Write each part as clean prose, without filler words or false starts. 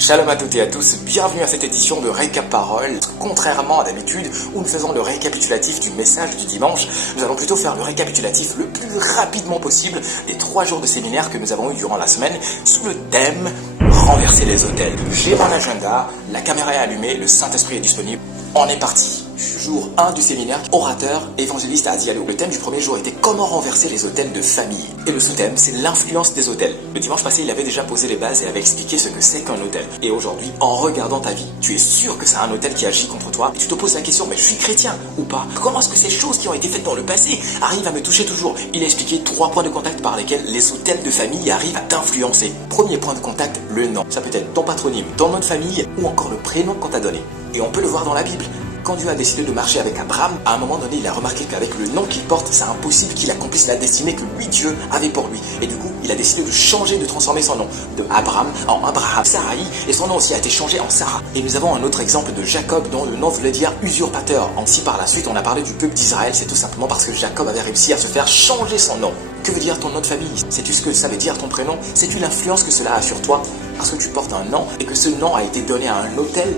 Shalom à toutes et à tous, bienvenue à cette édition de Récap Parole. Contrairement à d'habitude où nous faisons le récapitulatif du message du dimanche, nous allons plutôt faire le récapitulatif le plus rapidement possible des 3 jours de séminaire que nous avons eu durant la semaine sous le thème renverser les autels. J'ai mon agenda, la caméra est allumée, le Saint-Esprit est disponible. On est parti. Jour 1 du séminaire, orateur, évangéliste à Diallo. Le thème du premier jour était comment renverser les autels de famille. Et le sous-thème, c'est l'influence des autels. Le dimanche passé, il avait déjà posé les bases et avait expliqué ce que c'est qu'un autel. Et aujourd'hui, en regardant ta vie, tu es sûr que c'est un autel qui agit contre toi et tu te poses la question, mais je suis chrétien ou pas? Comment est-ce que ces choses qui ont été faites dans le passé arrivent à me toucher toujours? Il a expliqué 3 points de contact par lesquels les autels de famille arrivent à t'influencer. Premier point de contact, le nom. Ça peut être ton patronyme, ton nom de famille ou encore le prénom qu'on t'a donné. Et on peut le voir dans la Bible. Quand Dieu a décidé de marcher avec Abraham, à un moment donné, il a remarqué qu'avec le nom qu'il porte, c'est impossible qu'il accomplisse la destinée que lui, Dieu, avait pour lui. Et du coup, il a décidé de changer, de transformer son nom de Abraham en Abraham. Sarai, et son nom aussi a été changé en Sarah. Et nous avons un autre exemple de Jacob, dont le nom voulait dire usurpateur. Si par la suite, on a parlé du peuple d'Israël, c'est tout simplement parce que Jacob avait réussi à se faire changer son nom. Que veut dire ton nom de famille? Sais-tu ce que ça veut dire ton prénom? Sais-tu l'influence que cela a sur toi? Parce que tu portes un nom et que ce nom a été donné à un autel.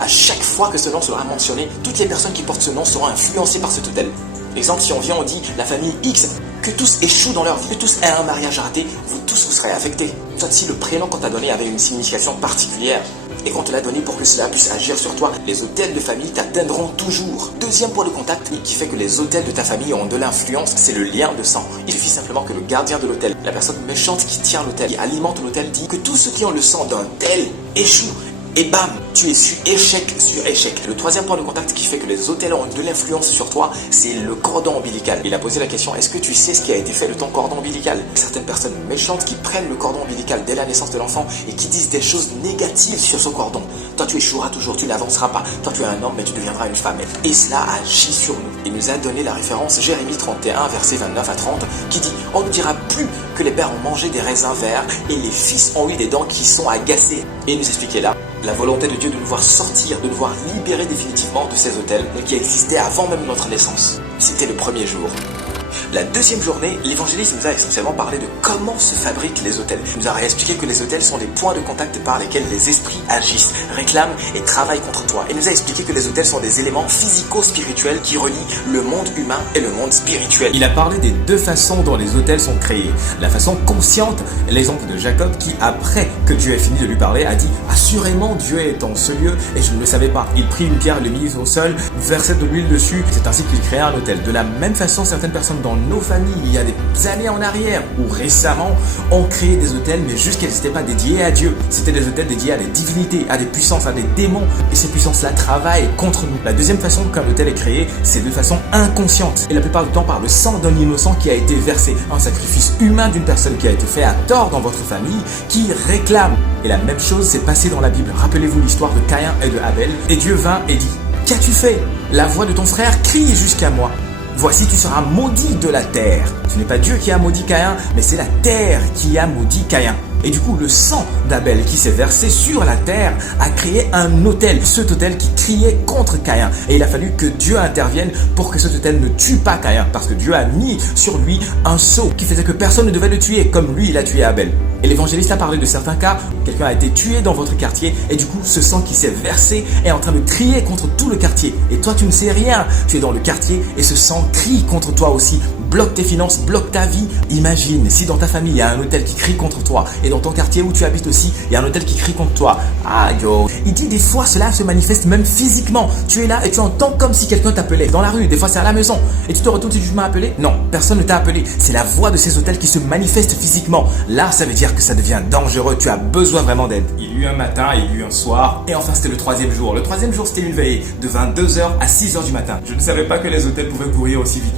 À chaque fois que ce nom sera mentionné, toutes les personnes qui portent ce nom seront influencées par cet autel. Exemple, si on vient, on dit la famille X, que tous échouent dans leur vie, que tous aient un mariage raté, vous tous vous serez affectés. Soit si le prénom qu'on t'a donné avait une signification particulière et qu'on te l'a donné pour que cela puisse agir sur toi, les autels de famille t'atteindront toujours. Deuxième point de contact qui fait que les autels de ta famille ont de l'influence, c'est le lien de sang. Il suffit simplement que le gardien de l'autel, la personne méchante qui tient l'autel, qui alimente l'autel, dit que tous ceux qui ont le sang d'un tel échouent. Et bam, tu es sur échec sur échec. Le 3e point de contact qui fait que les autels ont de l'influence sur toi, c'est le cordon ombilical. Il a posé la question, est-ce que tu sais ce qui a été fait de ton cordon ombilical? Certaines personnes méchantes qui prennent le cordon ombilical dès la naissance de l'enfant et qui disent des choses négatives sur ce cordon. Toi, tu échoueras toujours, tu n'avanceras pas. Toi, tu es un homme, mais tu deviendras une femme. Et cela agit sur nous. Il nous a donné la référence Jérémie 31, versets 29 à 30, qui dit, on ne dira plus que les pères ont mangé des raisins verts et les fils ont eu des dents qui sont agacées. Et il nous expliquait là la volonté de Dieu de nous voir sortir, de nous voir libérer définitivement de ces autels qui existaient avant même notre naissance. C'était le premier jour. La 2e journée, l'évangéliste nous a essentiellement parlé de comment se fabriquent les autels. Il nous a expliqué que les autels sont des points de contact par lesquels les esprits agissent, réclament et travaillent contre toi. Il nous a expliqué que les autels sont des éléments physico-spirituels qui relient le monde humain et le monde spirituel. Il a parlé des 2 façons dont les autels sont créés. La façon consciente, l'exemple de Jacob qui, après que Dieu ait fini de lui parler, a dit « Assurément, Dieu est en ce lieu et je ne le savais pas. » Il prit une pierre, le mit au sol, versait de l'huile dessus. C'est ainsi qu'il créa un autel. De la même façon, certaines personnes dans nos familles, il y a des années en arrière ou récemment, ont créé des autels, mais juste qu'elles n'étaient pas dédiées à Dieu. C'était des autels dédiés à des divinités, à des puissances, à des démons. Et ces puissances-là travaillent contre nous. La 2e façon qu'un autel est créé, c'est de façon inconsciente. Et la plupart du temps par le sang d'un innocent qui a été versé. Un sacrifice humain d'une personne qui a été fait à tort dans votre famille, qui réclame. Et la même chose s'est passée dans la Bible. Rappelez-vous l'histoire de Caïn et de Abel. Et Dieu vint et dit, qu'as-tu fait? La voix de ton frère crie jusqu'à moi. Voici, tu seras maudit de la terre. Ce n'est pas Dieu qui a maudit Caïn, mais c'est la terre qui a maudit Caïn. Et du coup, le sang d'Abel qui s'est versé sur la terre a créé un autel. Cet autel qui criait contre Caïn. Et il a fallu que Dieu intervienne pour que cet autel ne tue pas Caïn. Parce que Dieu a mis sur lui un sceau qui faisait que personne ne devait le tuer, comme lui, il a tué Abel. Et l'évangéliste a parlé de certains cas où quelqu'un a été tué dans votre quartier. Et du coup, ce sang qui s'est versé est en train de crier contre tout le quartier. Et toi, tu ne sais rien. Tu es dans le quartier et ce sang crie contre toi aussi. Bloque tes finances, bloque ta vie. Imagine si dans ta famille, il y a un autel qui crie contre toi. Et dans ton quartier où tu habites aussi, il y a un autel qui crie contre toi. Ah yo. Il dit des fois cela se manifeste même physiquement. Tu es là et tu entends comme si quelqu'un t'appelait dans la rue. Des fois c'est à la maison. Et tu te retournes et tu m'as appelé. Non, personne ne t'a appelé. C'est la voix de ces autels qui se manifeste physiquement. Là, ça veut dire que ça devient dangereux. Tu as besoin vraiment d'aide. Il y a eu un matin, il y a eu un soir. Et enfin, c'était le 3e jour. Le 3e jour, c'était une veillée de 22h à 6h du matin. Je ne savais pas que les autels pouvaient courir aussi vite.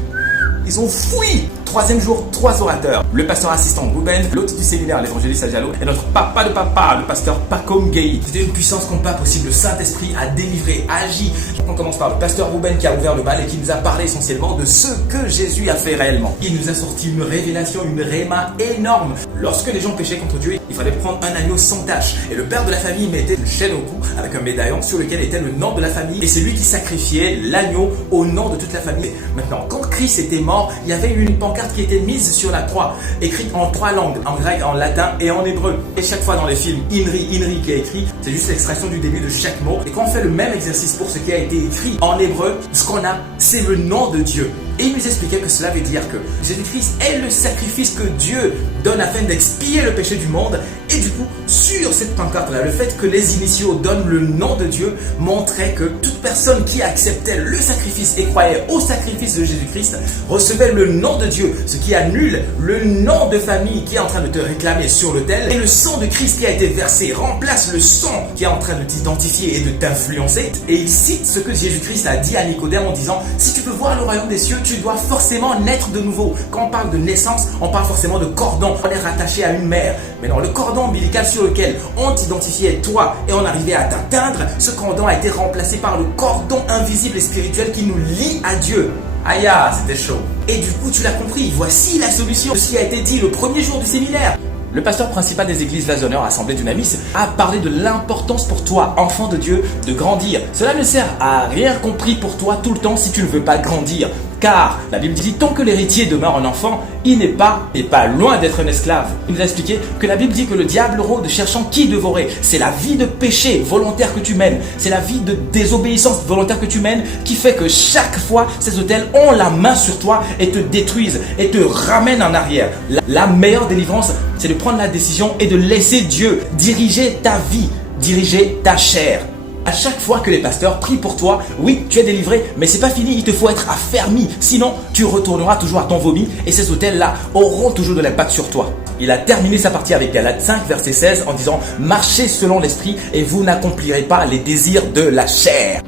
Ils ont fui. 3e jour, 3 orateurs. Le pasteur assistant Ruben, l'hôte du séminaire, l'évangéliste à Diallo, et notre papa de papa, le pasteur Paco Mgei. C'était une puissance qu'on pas possible. Le Saint-Esprit a délivré, agi. On commence par le pasteur Ruben qui a ouvert le bal et qui nous a parlé essentiellement de ce que Jésus a fait réellement. Il nous a sorti une révélation, une réma énorme. Lorsque les gens péchaient contre Dieu, il fallait prendre un agneau sans tache. Et le père de la famille mettait une chaîne au cou avec un médaillon sur lequel était le nom de la famille. Et c'est lui qui sacrifiait l'agneau au nom de toute la famille. Maintenant, quand Christ était mort, mort, il y avait une pancarte qui était mise sur la croix, écrite en 3 langues, en grec, en latin et en hébreu. Et chaque fois dans les films, Inri qui est écrit, c'est juste l'extraction du début de chaque mot. Et quand on fait le même exercice pour ce qui a été écrit en hébreu, ce qu'on a, c'est le nom de Dieu. Et il nous expliquait que cela veut dire que Jésus-Christ est le sacrifice que Dieu donne afin d'expier le péché du monde. Et du coup, sur cette pancarte-là, le fait que les initiaux donnent le nom de Dieu montrait que toute personne qui acceptait le sacrifice et croyait au sacrifice de Jésus-Christ recevait le nom de Dieu, ce qui annule le nom de famille qui est en train de te réclamer sur l'autel. Et le sang de Christ qui a été versé remplace le sang qui est en train de t'identifier et de t'influencer. Et il cite ce que Jésus-Christ a dit à Nicodème en disant « Si tu veux voir le royaume des cieux, tu dois forcément naître de nouveau. » Quand on parle de naissance, on parle forcément de cordon. On est rattaché à une mère. Mais dans le cordon ombilical sur lequel on t'identifiait toi et on arrivait à t'atteindre, ce cordon a été remplacé par le cordon invisible et spirituel qui nous lie à Dieu. Aïe, c'était chaud. Et du coup, tu l'as compris, voici la solution. Ceci a été dit le premier jour du séminaire. Le pasteur principal des églises Vazonneurs Assemblée Dunamis a parlé de l'importance pour toi, enfant de Dieu, de grandir. Cela ne sert à rien compris pour toi tout le temps si tu ne veux pas grandir. Car la Bible dit, tant que l'héritier demeure un enfant, il n'est pas loin d'être un esclave. Il nous a expliqué que la Bible dit que le diable rôde cherchant qui dévorer. C'est la vie de péché volontaire que tu mènes. C'est la vie de désobéissance volontaire que tu mènes qui fait que chaque fois, ces autels ont la main sur toi et te détruisent et te ramènent en arrière. La meilleure délivrance, c'est de prendre la décision et de laisser Dieu diriger ta vie, diriger ta chair. À chaque fois que les pasteurs prient pour toi, oui, tu es délivré, mais c'est pas fini, il te faut être affermi. Sinon, tu retourneras toujours à ton vomi et ces autels-là auront toujours de l'impact sur toi. Il a terminé sa partie avec Galates 5, verset 16 en disant « Marchez selon l'esprit et vous n'accomplirez pas les désirs de la chair ».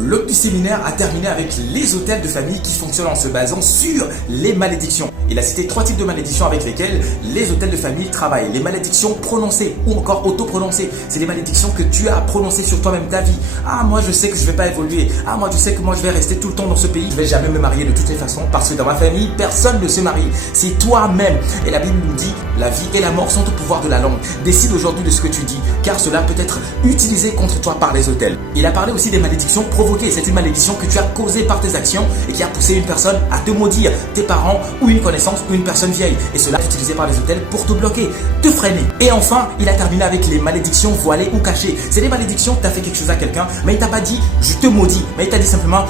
Le petit séminaire a terminé avec les autels de famille qui fonctionnent en se basant sur les malédictions. Il a cité 3 types de malédictions avec lesquelles les autels de famille travaillent. Les malédictions prononcées ou encore auto-prononcées. C'est les malédictions que tu as prononcées sur toi-même ta vie. Ah, moi je sais que je ne vais pas évoluer. Ah, moi je sais que moi je vais rester tout le temps dans ce pays. Je ne vais jamais me marier de toutes les façons parce que dans ma famille, personne ne se marie. C'est toi-même. Et la Bible nous dit, la vie et la mort sont au pouvoir de la langue. Décide aujourd'hui de ce que tu dis, car cela peut être utilisé contre toi par les autels. Il a parlé aussi des malédictions provoquées. C'est une malédiction que tu as causée par tes actions et qui a poussé une personne à te maudire, tes parents ou une connaissance ou une personne vieille. Et cela est utilisé par les autels pour te bloquer, te freiner. Et enfin, il a terminé avec les malédictions voilées ou cachées. C'est des malédictions que tu as fait quelque chose à quelqu'un, mais il t'a pas dit je te maudis, mais il t'a dit simplement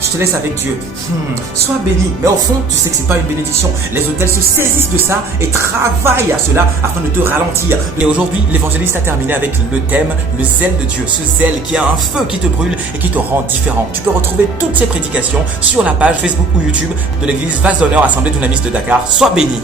je te laisse avec Dieu. Sois béni. Mais au fond, tu sais que c'est pas une bénédiction. Les autels se saisissent de ça et travaillent à cela afin de te ralentir. Et aujourd'hui, l'évangéliste a terminé avec le thème, le zèle de Dieu. Ce zèle qui a un feu qui te brûle et qui te rend différent. Tu peux retrouver toutes ces prédications sur la page Facebook ou YouTube de l'église Vazonneurs Assemblée Dunamis de Dakar. Sois béni.